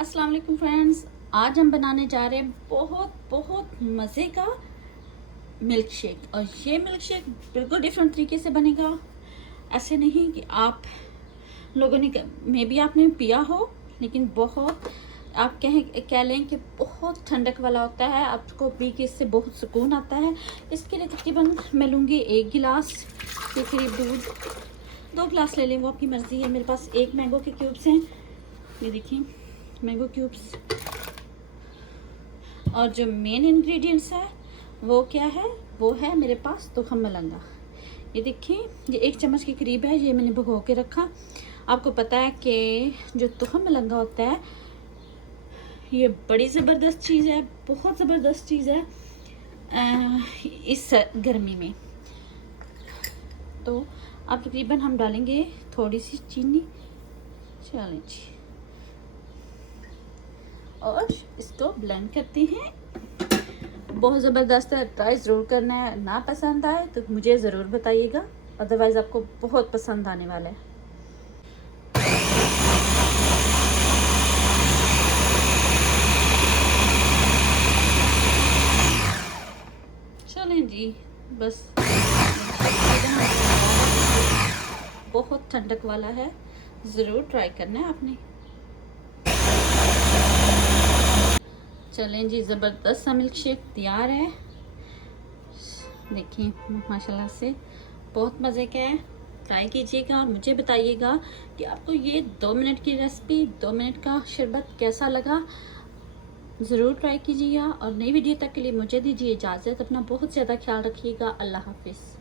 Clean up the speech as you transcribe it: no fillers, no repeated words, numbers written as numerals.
अस्सलाम वालेकुम फ्रेंड्स, आज हम बनाने जा रहे हैं बहुत बहुत मज़े का मिल्क शेक। और ये मिल्क शेक बिल्कुल डिफरेंट तरीके से बनेगा। ऐसे नहीं कि आप लोगों ने मे बी आपने पिया हो, लेकिन बहुत आप कह लें कि बहुत ठंडक वाला होता है। आपको पी के इससे बहुत सुकून आता है। इसके लिए तकरीबन मैं लूँगी 1 गिलास के करीब दूध। 2 गिलास ले लें, वो आपकी मर्ज़ी है। मेरे पास 1 मैंगो के क्यूब्स हैं, ये देखिए मैंगो क्यूब्स। और जो मेन इंग्रेडिएंट्स है वो क्या है, वो है मेरे पास तुखम मलंगा। ये देखिए, ये 1 चम्मच के करीब है। ये मैंने भिगो के रखा। आपको पता है कि जो तुखम मलंगा होता है ये बड़ी ज़बरदस्त चीज़ है, बहुत ज़बरदस्त चीज़ है इस गर्मी में। तो अब तकरीबन हम डालेंगे थोड़ी सी चीनी, चलें जी, और इसको ब्लेंड करते हैं। बहुत ज़बरदस्त है, ट्राई ज़रूर करना है। ना पसंद आए तो मुझे ज़रूर बताइएगा, अदरवाइज़ आपको बहुत पसंद आने वाला है। चलें जी, बस बहुत ठंडक वाला है, ज़रूर ट्राई करना है आपने। चलें जी, ज़बरदस्त सा मिल्क शेक तैयार है। देखिए माशाल्लाह से बहुत मज़े का है। ट्राई कीजिएगा और मुझे बताइएगा कि आपको ये 2 मिनट की रेसिपी, 2 मिनट का शरबत कैसा लगा। ज़रूर ट्राई कीजिएगा और नई वीडियो तक के लिए मुझे दीजिए इजाज़त। अपना बहुत ज़्यादा ख्याल रखिएगा। अल्लाह हाफिज़।